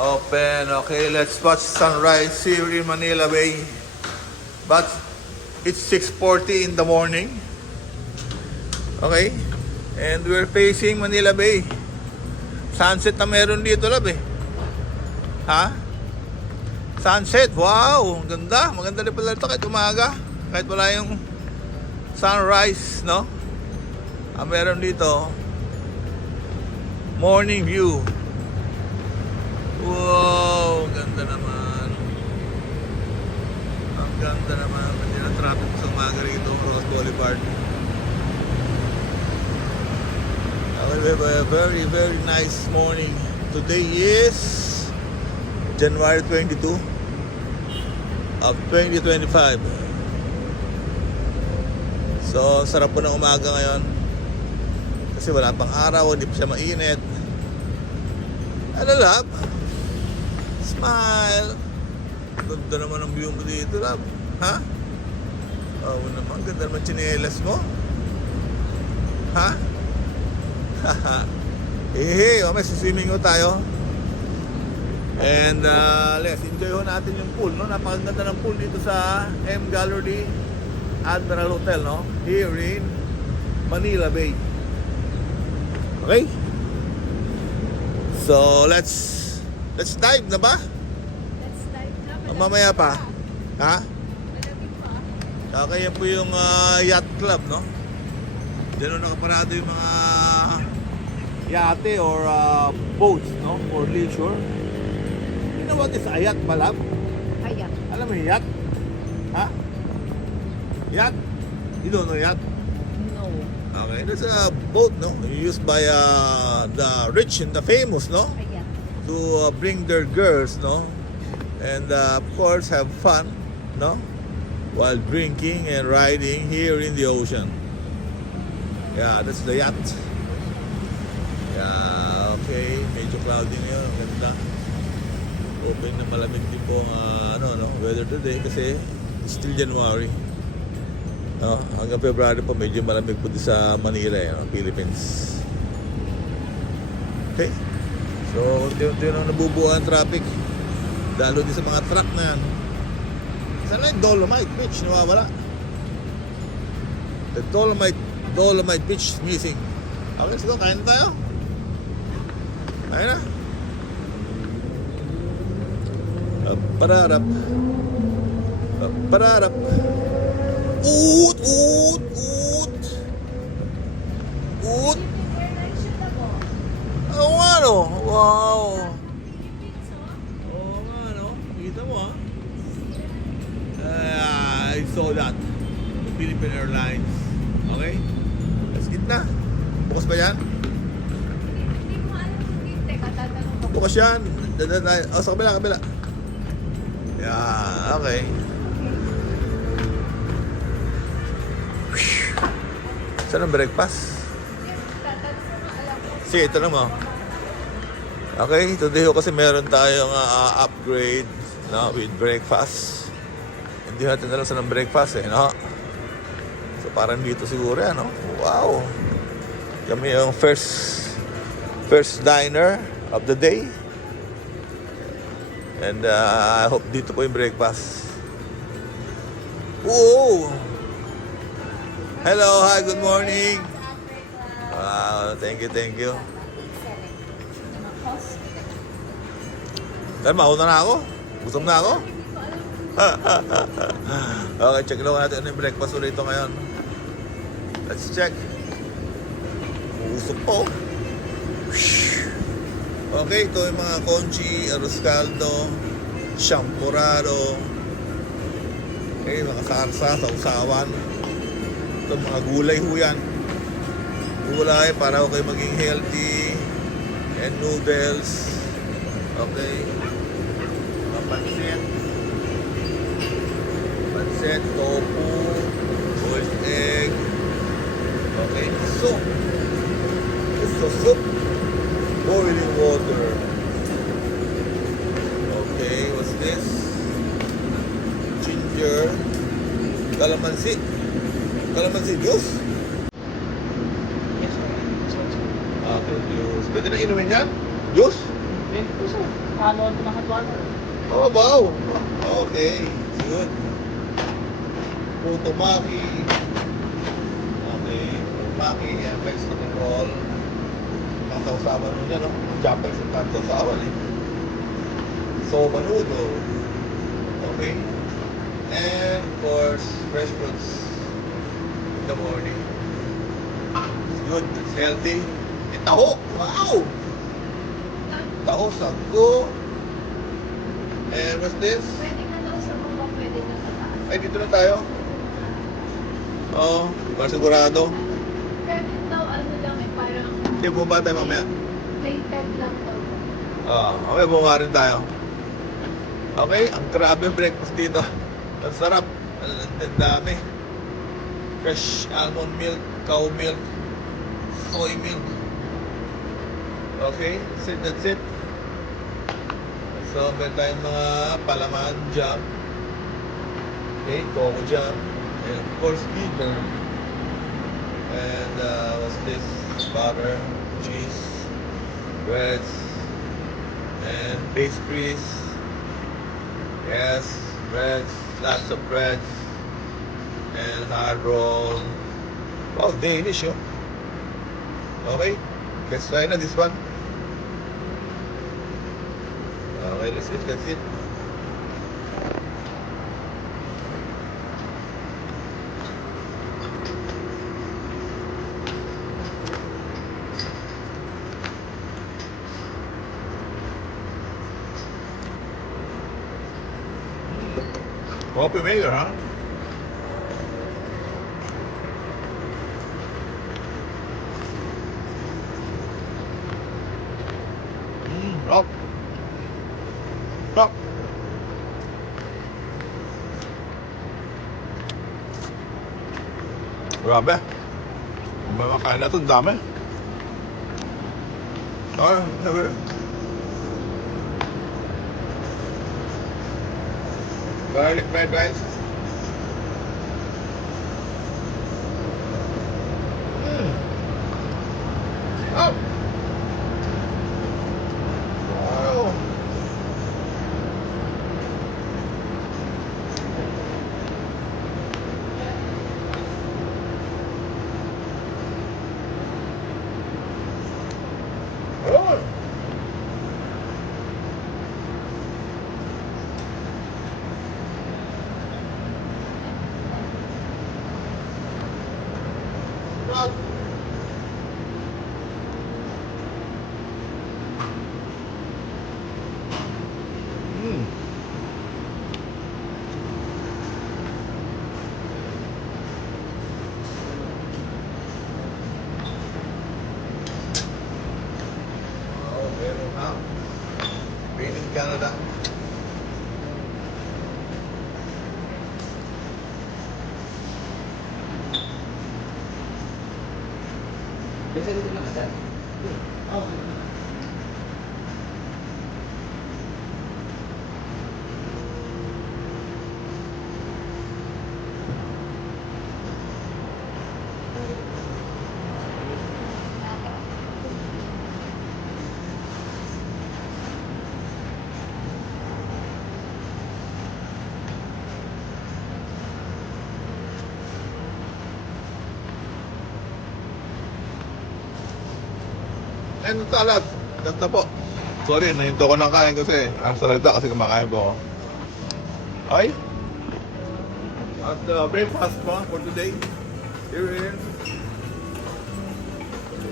Open. Okay, let's watch sunrise here in Manila Bay. But it's 6:40 in the morning. Okay? And we're facing Manila Bay. Sunset na meron dito, lab eh. Ha? Sunset. Wow! Ang ganda. Maganda rin pala ito kahit umaga. Kahit wala yung sunrise, no? Meron dito morning view. Wow, ganda naman. Ang ganda naman. Hindi na traffic sa umaga rito, Rose Boulevard. We have a very, very nice morning. Today is January 22 of 2025. So, sarap po ng umaga ngayon. Kasi wala pang araw, hindi pa siya mainit. Ano, love? Smile. Ganda naman ang view mo dito, love. Ha? Oo naman, ganda naman tsinelas mo. Ha? Hey, mamaya siswimming ho tayo. And let's enjoy ho natin yung pool, no? Napakaganda ng pool dito sa M Gallery Admiral Hotel, no? Here in Manila Bay. Okay? So, let's dive na ba? Let's dive na. Mamaya pa. Ha? Malamig pa. Okay, yan po yung yacht club, no? Diyan nakaparado yung mga yate or boats, no? For leisure. You know what is a yacht, Balab? Ayan. Alam mo yung yacht? Ha? Yacht? You don't know yacht? No. Okay, there's a boat, no? Used by the rich and the famous, no? Ayan. To bring their girls, no? And of course have fun, no? While drinking and riding here in the ocean. Yeah, that's the yacht. Yeah, okay. Medyo cloudy ngayon. Ang ganda. Open na malamig din po ang weather today kasi it's still January. No, hanggang February po medyo malamig po din sa Manila, Philippines. Okay. So, unti-unti na nabubuo ang traffic. Lalo din sa mga truck na yan. Saan na yung Dolomite Beach? Nawawala. The Dolomite Beach is missing. Okay, let's go. Kain na tayo. Kain na. Pararap. Pararap. Oot! Oot! Oot! Oot! Oo nga, no? Wow! Oo nga, no? Kita mo, ha? I saw that. The Philippine Airlines. Okay? Let's get na. Bukas ba yan? Hindi mo alam kung hindi ka tatanong ko. Bukas yan. Oh, sa kabila. Yeah, okay. Saan ang breakfast? Tatanong ko na alam ko. Sige, ito mo. Okay, today ho kasi meron tayong upgrade, no, with breakfast. Hindi natin alam saan ang breakfast, no? So parang dito siguro yan, no? Wow! Kami yung first diner of the day. And I hope dito po yung breakfast. Whoa! Hello, hi, good morning. Wow, thank you. Dahil mauna na ako. Gutom na ako. Okay, check lang natin ano yung breakfast ulit ito ngayon. Let's check. Usok po. Okay, ito yung mga conchi, arroz caldo, champurrado. Okay, mga sarsa, sausawan. Ito mga gulay ho yan. Gulay para kayo maging healthy. And noodles. Okay. Mga pansit, tofu, boiled egg. Okay, soup. Ito soup. Boiling water. Okay, what's this? Ginger. Calamansi. Calamansi juice. Okay, juice. Pwede na inumin yan? Juice? Halo ito ng hot water. Oh, wow! Okay, good. Utomaki. Okay, utomaki and vegetable roll. Ang sausawan mo niya, no? Japanese yung parang sausawan, eh. Soba noodle. Okay. And, of course, fresh fruits in the morning. It's good, it's healthy. And taho! Wow! Taho, sago. And what's this? Pwede na daw sa baba, pwede na sa taas. Ay, dito na tayo. Oo, para sigurado. Pwede daw, ano lang eh, parang Hindi, bumaba tayo mamaya. plated lang daw. Okay, bumaba rin tayo. Okay, ang grabe ang breakfast dito. Ang sarap. Ang dami. Fresh almond milk, cow milk, soy milk. Okay, that's it. So, meron tayong mga palaman, jam. Okay, coco jam. And of course, beaver. And what's this? Butter, cheese, breads, and pastries. Yes, breads, lots of breads. And hard roll. Wow, Danish, oh. Okay, let's try na this one. Okay, let's eat, let's eat. Coffee maker, huh? Rock. Rock. Grabe. May makain na ito, ang dami. Okay, never. Garlic fried rice. Oh. Wow. Oh. Wow. Mm. Oh, meron ha. Made in Canada. Kasi dito lang agad. Okay. And salad. That's na po. Sorry, nahinto ko ng kain kasi ang salita kasi kumakain po ako. Okay? At breakfast po for today. Here is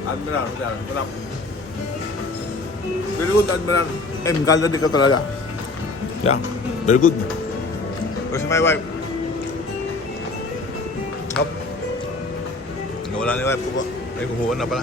Admiral. Sarap. Very good, Admiral. Ganda din ka talaga. Yeah, very good. Where's my wife? Hop. Nawala ni wife ko po. Ay, kumuha na pala.